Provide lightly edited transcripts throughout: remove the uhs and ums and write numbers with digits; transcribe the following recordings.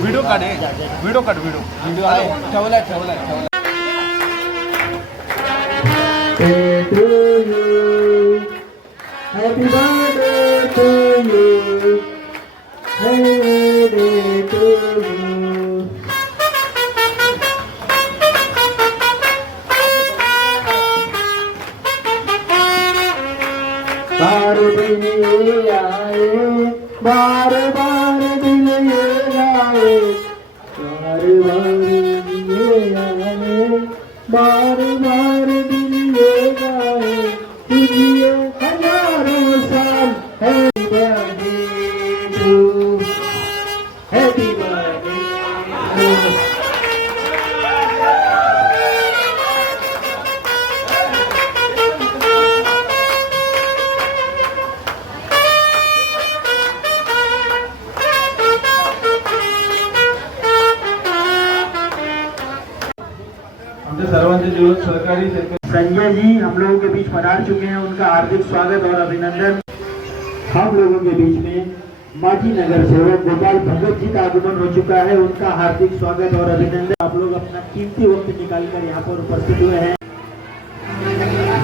Video काढे, video काढ, video ठेवलाय. Happy birthday to you. Happy birthday to you. बार दिन ये आए, बार बार दिन ये आए, बार बार दिन ये आए, बार बार दिन ये आए, तुझे हजारों साल. Happy birthday to you. Happy birthday to you. सर्वांचे जीवन सहकारी संजय जी हम लोगों के बीच पधार चुके हैं, उनका हार्दिक स्वागत और अभिनंदन. हम लोगों के बीच में माजी नगर सेवक गोपाल भगत जी का आगमन हो चुका है, उनका हार्दिक स्वागत और अभिनंदन. आप लोग अपना कीमती वक्त निकालकर यहाँ पर उपस्थित हुए हैं.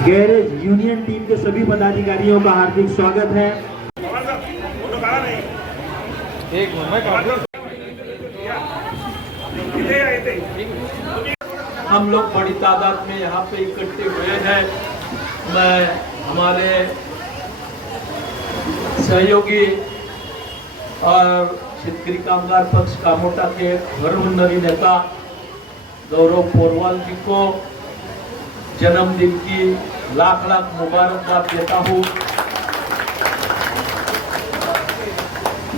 गैरेज यूनियन टीम के सभी पदाधिकारियों का हार्दिक स्वागत है. हम लोग बड़ी तादाद में यहाँ पे इकट्ठे हुए हैं. मैं हमारे सहयोगी और शेतकरी कामगार पक्ष कामोटा के धर्मनरी नेता गौरव पोरवाल जी को जन्मदिन की लाख लाख मुबारकबाद देता हूँ.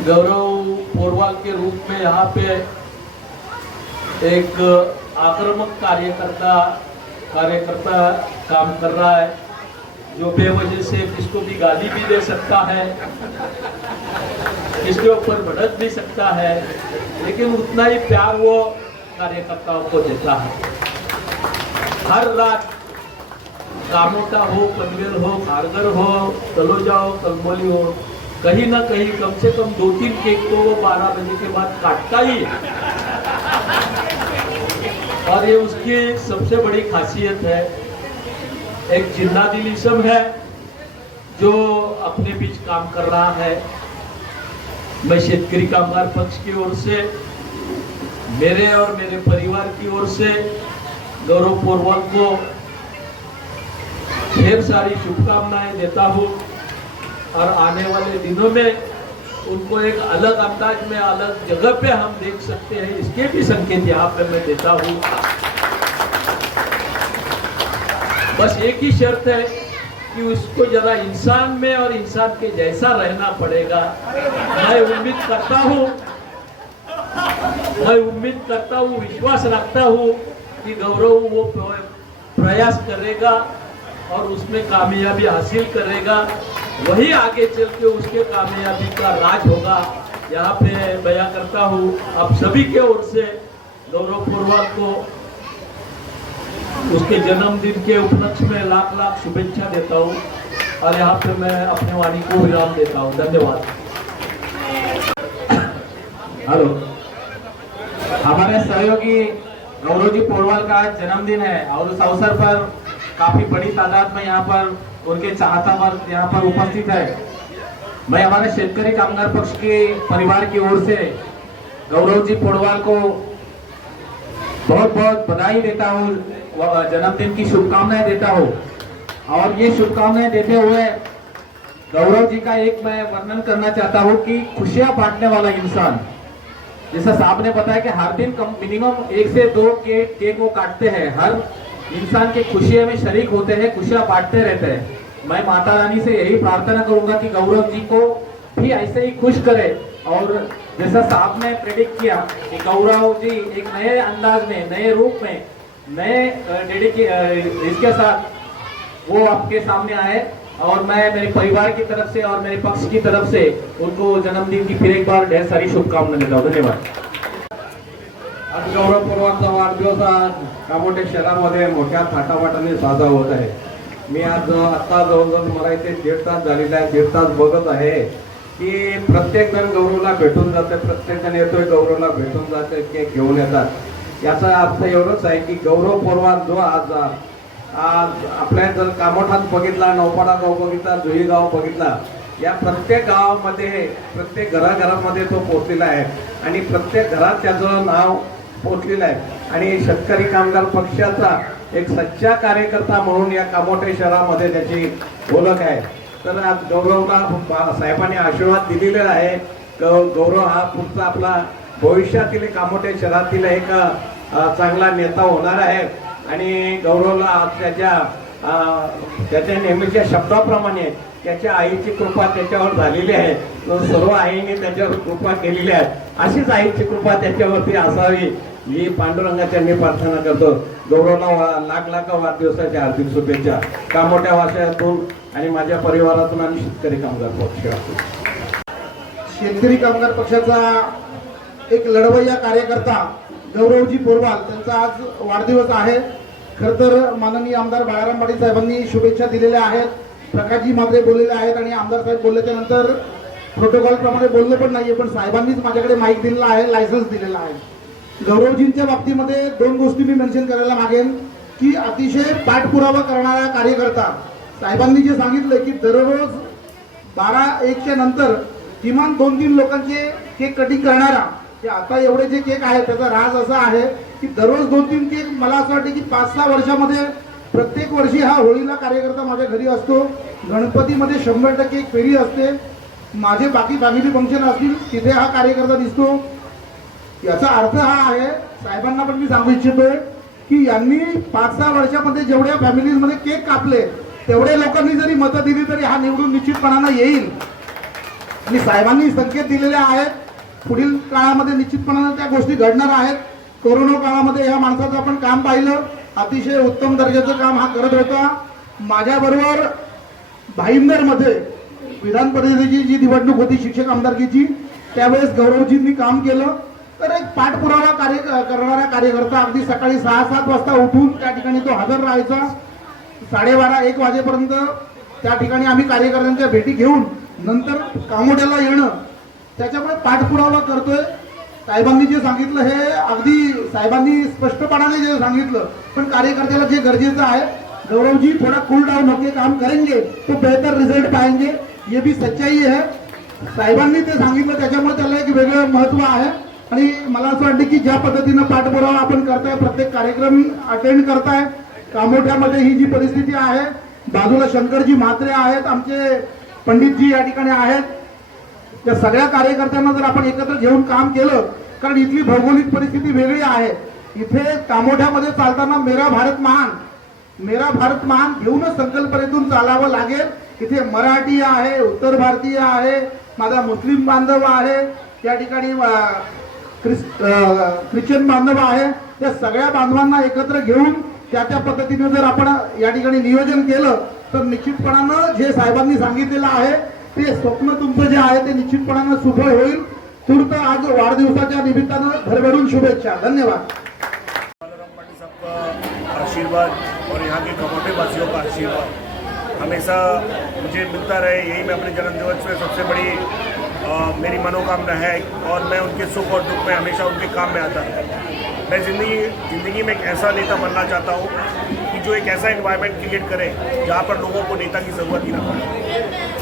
गौरव पोरवाल के रूप में यहाँ पे एक आक्रामक कार्यकर्ता काम कर रहा है, जो बेवजह से किसको भी गाली भी दे सकता है, किसके ऊपर भड़क भी सकता है, लेकिन उतना ही प्यार वो कार्यकर्ताओं को देता है. हर रात कामोटा हो, पनवेल हो, खारगर हो, तलोजा हो, कलमोली हो, कहीं ना कहीं कम से कम 2-3 केक तो वो 12 बजे के बाद काटता ही है. और ये उसकी सबसे बड़ी खासियत है. एक जिन्नादिलिज्म है जो अपने बीच काम कर रहा है. मैं शेतकरी कामगार पक्ष की ओर से, मेरे और मेरे परिवार की ओर से गौरव पोरवाल को ढेर सारी शुभकामनाएं देता हूँ. और आने वाले दिनों में उनको एक अलग अंदाज में अलग जगह पे हम देख सकते हैं, इसके भी संकेत यहाँ पे मैं देता हूँ. बस एक ही शर्त है कि उसको जरा इंसान में और इंसान के जैसा रहना पड़ेगा. मैं उम्मीद करता हूँ, विश्वास रखता हूँ कि गौरव वो प्रयास करेगा और उसमें कामयाबी हासिल करेगा. वही आगे चल के उसके कामयाबी का राज होगा. यहाँ पे बयां करता हूँ आप सभी के ओर से गौरव पोरवाल को उसके जन्मदिन के उपलक्ष्य में लाख लाख शुभेच्छा देता हूँ. और यहाँ पे मैं अपने वाणी को विराम देता हूँ. धन्यवाद. हेलो, हमारे सहयोगी गौरव जी पोरवाल का जन्मदिन है और उस अवसर पर काफी बड़ी तादाद में यहाँ पर उनके चाहता वर्ग यहाँ पर उपस्थित है. मैं हमारे शेतकरी कामगार पक्ष के परिवार की ओर से गौरव जी पोरवाल को बहुत बहुत बधाई देता हूँ, जन्मदिन की शुभकामनाएं देता हूँ. और ये शुभकामनाएं देते हुए गौरव जी का एक मैं वर्णन करना चाहता हूँ कि खुशियां बांटने वाला इंसान. जैसा साहब ने बताया कि हर दिन मिनिमम 1 से 2 केक वो काटते हैं. हर इंसान के खुशियों में शरीक होते हैं, खुशियां बांटते रहते हैं. मैं माता रानी से यही प्रार्थना करूंगा कि गौरव जी को भी ऐसे ही खुश करे. और जैसा साहब ने प्रेडिक्ट किया कि गौरव जी एक नए अंदाज में, नए रूप में, नए इसके साथ वो आपके सामने आए. और मैं मेरे परिवार की तरफ से और मेरे पक्ष की तरफ से उनको जन्मदिन की फिर एक बार ढेर सारी शुभकामनाएं देता हूँ. धन्यवाद. आज गौरव पोरवालचा वाढदिवस आज कामोटे शहरामध्ये मोठ्या थाटामाटाने साजरा होत आहे. मी आज आता जवळजवळ मला इथे 1.5 तास झालेला आहे, 1.5 तास बघत आहे की प्रत्येक जण गौरवला भेटून जाते, प्रत्येक जण येतोय गौरवला भेटून जाते, केक घेऊन येतात. याचा अर्थ एवढंच आहे की गौरव पोरवाल जो आज आपल्या जर कामोठात बघितला, नौपाडा गाव बघितला, जुई गाव बघितला, या प्रत्येक गावामध्ये प्रत्येक घराघरामध्ये तो पोचलेला आहे आणि प्रत्येक घरात त्याचं नाव पोचलेलं आहे. आणि शेतकरी कामगार पक्षाचा एक सच्चा कार्यकर्ता म्हणून या कामोठे शहरामध्ये त्याची ओळख आहे. तर आज गौरवला साहेबांनी आशीर्वाद दिलेला आहे. गौरव हा पुढचा आपला भविष्यातील कामोठे शहरातील एक चांगला नेता होणार आहे. आणि गौरवला त्याच्या नेहमीच्या शब्दाप्रमाणे त्याच्या आईची कृपा त्याच्यावर झालेली आहे. सर्व आईने त्याच्यावर कृपा केलेली आहे. अशीच आईची कृपा त्याच्यावरती असावी ही पांडुरंगाच्या मी प्रार्थना करतो. गौरवला लाख लाख वाढदिवसाच्या हार्दिक शुभेच्छा कामोठ्या वाशातून आणि माझ्या परिवारातून आणि शेतकरी कामगार पक्षातून. शेतकरी कामगार पक्षाचा एक लढवय्या कार्यकर्ता गौरवजी पोरवाल त्यांचा आज वाढदिवस आहे. खरं तर माननीय आमदार बाळाराम पाटील साहेबांनी शुभेच्छा दिलेल्या आहेत, प्रकाशजी म्हात्रे बोललेले आहेत आणि आमदार साहेब बोलल्याच्या नंतर प्रोटोकॉल प्रमाणे बोललं पण नाहीये, पण साहेबांनीच माझ्याकडे माईक दिलेला आहे, लायसन्स दिलेला आहे. गौरवजींच्या बाबतीमध्ये दोन गोष्टी मी मेन्शन करायला मागेन की अतिशय पाठपुरावा करणारा कार्यकर्ता. साहेबांनी जे सांगितलं की दररोज 12-1च्या नंतर किमान 2-3 लोकांचे केक कटिंग करणारा, ते आता एवढे जे केक आहेत त्याचा राज असा आहे की दररोज 2-3 केक. मला असं वाटतं की 5-6 वर्षामध्ये प्रत्येक वर्षी हा होळीला कार्यकर्ता माझ्या घरी असतो. गणपतीमध्ये 100% एक फेरी असते. माझे बाकी फॅमिली फंक्शन असतील तिथे हा कार्यकर्ता दिसतो. याचा अर्थ हा आहे, साहेबांना पण मी सांगू इच्छितोय की यांनी 5-6 वर्षामध्ये जेवढ्या फॅमिलीजमध्ये केक कापले तेवढ्या लोकांनी जरी मतं दिली तरी हा निवडून निश्चितपणानं येईल. आणि साहेबांनी संकेत दिलेले आहेत, पुढील काळामध्ये निश्चितपणानं त्या गोष्टी घडणार आहेत. कोरोना काळामध्ये या माणसाचं आपण काम पाहिलं, अतिशय उत्तम दर्जाचं काम हा करत होता. माझ्याबरोबर भाईंदरमध्ये विधान परिषदेची जी निवडणूक होती शिक्षक आमदारकीची, त्यावेळेस गौरवजींनी काम केलं. तर एक पाठपुरावा करणारा कार्यकर्ता, अगदी सकाळी 6-7 वाजता उठून त्या ठिकाणी तो हजर राहायचा. 12:30-1 वाजेपर्यंत त्या ठिकाणी आम्ही कार्यकर्त्यांच्या भेटी घेऊन नंतर कामोठ्याला येणं, त्याच्यामुळे पाठपुरावा करतोय. साहेबांनी जे सांगितलं हे अगदी साहेबांनी स्पष्टपणाने जे सांगितलं, पण कार्यकर्त्याला जे गरजेचं आहे, गौरवजी थोड़ा कूल डाउन होके काम करेंगे तो बेहतर रिजल्ट पाएंगे, ये भी सच्चाई है. साहेबांनी ते सांगितलं त्याच्यामुळे त्याला एक वेगळं महत्व आहे. आणि मला असं वाटतं की ज्या पद्धतीनं पाठपुरावा आपण करताय, प्रत्येक कार्यक्रम अटेंड करताय, कामोठ्यामध्ये ही जी परिस्थिती आहे, बाजूला शंकरजी म्हात्रे आहेत, आमचे पंडितजी या ठिकाणी आहेत, त्या सगळ्या कार्यकर्त्यांना जर आपण एकत्र घेऊन काम केलं, कारण इथली भौगोलिक परिस्थिती वेगळी आहे. इथे कामोठ्यामध्ये चालताना मेरा भारत महान घेऊनच संकल्पनेतून चालावं लागेल. इथे मराठी आहे, उत्तर भारतीय आहे, माझा मुस्लिम बांधव आहे, त्या ठिकाणी ख्रिश्चन बांधव आहे. त्या सगळ्या बांधवांना एकत्र घेऊन त्या पद्धतीने जर आपण या ठिकाणी नियोजन केलं तर निश्चितपणानं जे साहेबांनी सांगितलेलं आहे ते स्वप्न तुमचं जे आहे ते निश्चितपणानं सफळ होईल. तूर्त आज वाढदिवसाच्या निमित्तानं भरभरून शुभेच्छा. धन्यवाद. बाळाराम पाटील साहब का आशीर्वाद और यहाँ के कमोठे वासियों का आशीर्वाद हमेशा मुझे मिलता रहे, यही मैं अपने जन्मदिवस में सबसे बड़ी मेरी मनोकामना है. और मैं उनके सुख और दुख में हमेशा उनके काम में आता हूँ. मैं ज़िंदगी में एक ऐसा नेता बनना चाहता हूँ कि जो एक ऐसा एनवायरनमेंट क्रिएट करे जहाँ पर लोगों को नेता की ज़रूरत ही ना पड़े.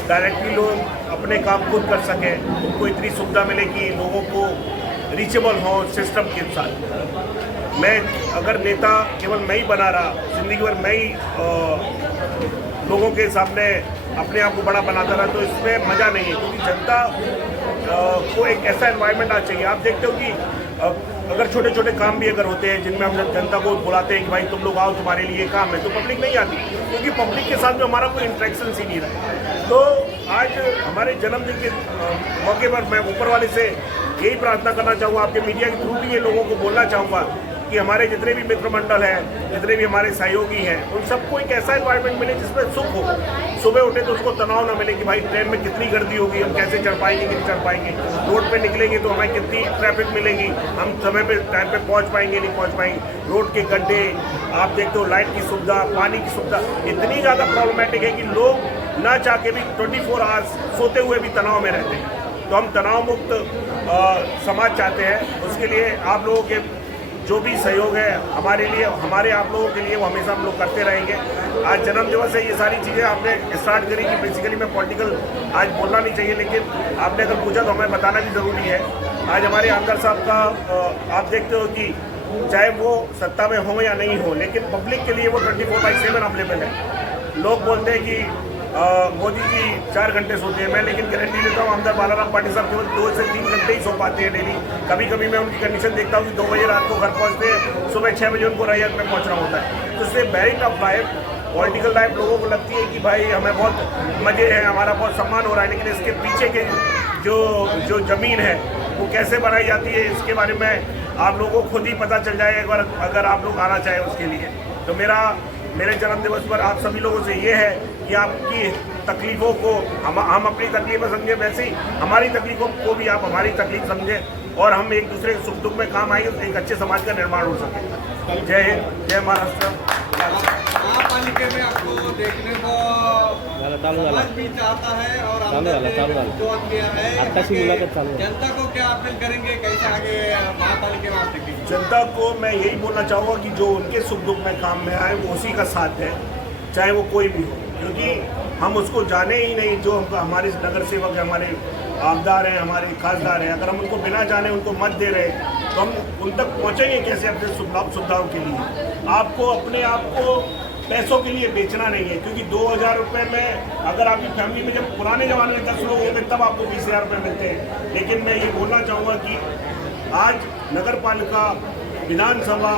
डायरेक्टली लोग अपने काम खुद कर सकें, उनको इतनी सुविधा मिले कि लोगों को रीचेबल हो सिस्टम के साथ. मैं अगर नेता केवल मैं ही बना रहा, ज़िंदगी भर मैं ही लोगों के सामने अपने आप को बड़ा बनाता रहा, तो इसमें मज़ा नहीं है. क्योंकि जनता को एक ऐसा एनवायरनमेंट आना चाहिए. आप देखते हो कि अगर छोटे छोटे काम भी अगर होते हैं जिनमें हम जनता को बुलाते हैं कि भाई तुम लोग आओ, तुम्हारे लिए ये काम है, तो पब्लिक नहीं आती, क्योंकि पब्लिक के साथ में हमारा कोई इंट्रैक्शन ही नहीं रहा. तो आज हमारे जन्मदिन के मौके पर मैं ऊपर वाले से यही प्रार्थना करना चाहूँगा, आपके मीडिया के थ्रू भी ये लोगों को बोलना चाहूँगा कि हमारे जितने भी मित्र मंडल हैं, जितने भी हमारे सहयोगी हैं, उन सबको एक ऐसा एनवायरनमेंट मिले जिसमें सुख हो. सुबह उठे तो उसको तनाव ना मिले कि भाई ट्रेन में कितनी गर्दी होगी, हम कैसे चढ़ पाएंगे कि नहीं चढ़ पाएंगे, रोड पे निकलेंगे तो हमें कितनी ट्रैफिक मिलेगी, हम समय पे टाइम पे पहुंच पाएंगे नहीं पहुंच पाएंगे, रोड के गड्ढे, आप देखते हो लाइट की सुविधा, पानी की सुविधा इतनी ज़्यादा प्रॉब्लमेटिक है कि लोग ना चाह के भी 24 आवर्स सोते हुए भी तनाव में रहते हैं। तो हम तनाव मुक्त समाज चाहते हैं। उसके लिए आप लोगों के जो भी सहयोग है हमारे लिए, हमारे आप लोगों के लिए, वो हमेशा हम लोग करते रहेंगे। आज जन्म दिवस है, ये सारी चीज़ें आपने स्टार्ट करी कि बेसिकली मैं पॉलिटिकल आज बोलना नहीं चाहिए, लेकिन आपने अगर पूछा तो हमें बताना भी ज़रूरी है। आज हमारे आमदार साहब का आप देखते हो कि चाहे वो सत्ता में हो या नहीं हो, लेकिन पब्लिक के लिए वो 24/7 अवेलेबल है। लोग बोलते हैं कि मोदी जी 4 घंटे सोते हैं, मैं लेकिन गारंटी देता हूँ आमदार बालाराम पाटिल साहब केवल 2 से 3 घंटे ही सो पाते हैं डेली। कभी कभी मैं उनकी कंडीशन देखता हूँ कि 2 बजे रात को घर पहुँचते हैं, सुबह 6 बजे उनको रैयत में पहुँचना होता है। तो इससे बैरिट ऑफ लाइफ, पॉलिटिकल लाइफ लोगों को लगती है कि भाई हमें बहुत मज़े हैं, हमारा बहुत सम्मान हो रहा है, लेकिन इसके पीछे के जो ज़मीन है वो कैसे बनाई जाती है, इसके बारे में आप लोगों को खुद ही पता चल जाएगा अगर आप लोग आना चाहें उसके लिए। तो मेरे जन्म दिवस पर आप सभी लोगों से ये है कि आपकी तकलीफ़ों को हम अपनी तकलीफ़ें समझें, वैसे ही हमारी तकलीफ़ों को भी आप हमारी तकलीफ समझें और हम एक दूसरे के सुख दुख में काम आएंगे, तो एक अच्छे समाज का निर्माण हो सके। जय हिंद, जय महाराष्ट्र। महापालिका में आपको देखने को समाज भी चाहता है और आमदार ने जो किया है, जनता को क्या अपील करेंगे, कैसे आगे महापालिका में आप देखेंगे? जनता को मैं यही बोलना चाहूँगा कि जो उनके सुख दुख में काम में आए वो उसी का साथ है, चाहे वो कोई भी हो, क्योंकि हम उसको जाने ही नहीं। जो हमारे नगर सेवक हैं, हमारे आमदार हैं, हमारे खासदार हैं, अगर हम उनको बिना जाने उनको मत दे रहे तो हम उन तक पहुँचेंगे कैसे अपने सुविधाओं के लिए? आपको अपने आप को पैसों के लिए बेचना नहीं है, क्योंकि 2000 रुपये में अगर आपकी फैमिली में जब पुराने ज़माने में 10 लोग होंगे तब आपको 20,000 रुपये मिलते हैं। लेकिन मैं ये बोलना चाहूँगा कि आज नगर पालिका, विधानसभा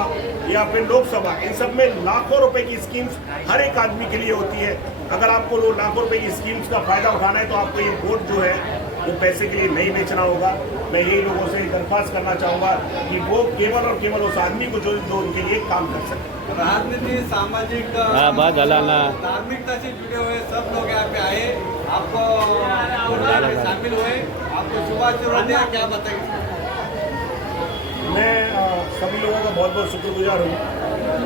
या फिर लोकसभा, इन सब में लाखों रुपए की स्कीम्स हर एक आदमी के लिए होती है। अगर आपको लाखों रुपए की स्कीम्स का फायदा उठाना है तो आपको ये वोट जो है वो पैसे के लिए नहीं बेचना होगा। मैं यही लोगों से दरख्वास्त करना चाहूँगा कि वो केवल और केवल उस आदमी को जो उनके लिए काम कर सके। राजनीति, सामाजिक, धार्मिकता से जुड़े हुए सब लोग यहाँ पे आए, आपको शामिल हुए, आपको शुभाशुभ क्या बताएंगे? मैं सभी लोगों का बहुत बहुत शुक्रगुजार हूँ।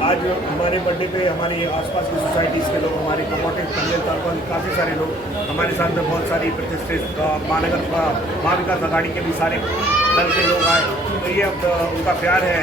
आज हमारे बर्थडे पे हमारी आसपास की सोसाइटीज़ के लोग, हमारे कमोटे काफ़ी सारे लोग हमारे साथ में, बहुत सारी प्रतिष्ठित महानगर माँ विकास अघाड़ी के भी सारे दल के लोग आए। तो ये अब उनका प्यार है